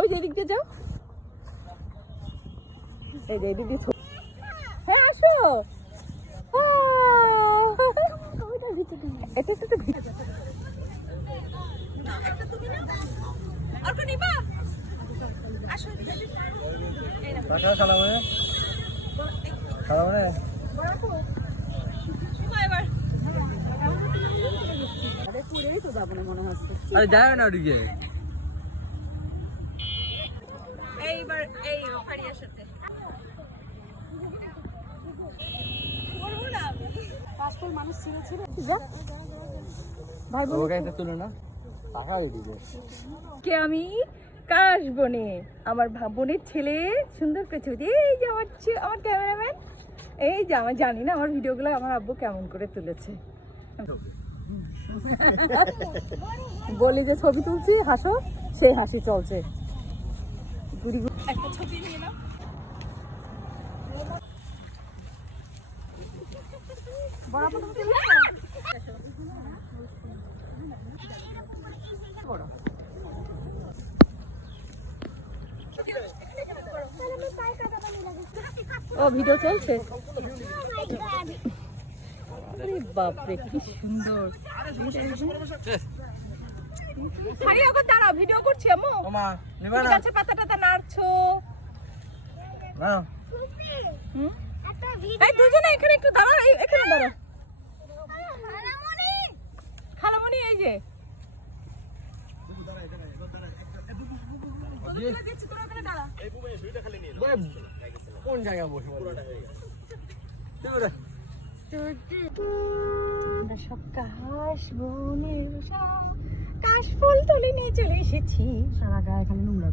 ওই যে এদিক দিয়ে যাও, এই যে এদিক দিয়ে। হ্যাঁ আসো, এটা একটু মনে হচ্ছে। আরে যায় না ওদিকে। এইবার এই ফারিয়ার সাথে করবো না আমি। পাঁচটা মানুষ ছিল ভাই বোন ওকে একটা তুলে না টাকা দিবে। কে আমি কাশ বনে আমার বোনের ছেলে সুন্দর করে ছবি। এই যে আমার ক্যামেরাম্যান, এই যে আমার জানি না আমার ভিডিওগুলো আমার আব্বু কেমন করে তুলেছে। বলি যে ছবি তুলছি হাসো, সেই হাসি চলছে। একটা ছবি নিয়ে নাও। ও ভিডিও চলছে। বাপরে কি সুন্দর। দাঁড়াও, ভিডিও করছি আম্মু। গাছে পাতা টাতা নাড়ছো। এই দুজনে এখানে একটু দাঁড়াও, এখানে দাঁড়াও। খালামণি এই যে কোন জায়গায় বসে সব কাশ ফুল তুলে নিয়ে চলে এসেছি। সারা গায়ে খালি নোংরা।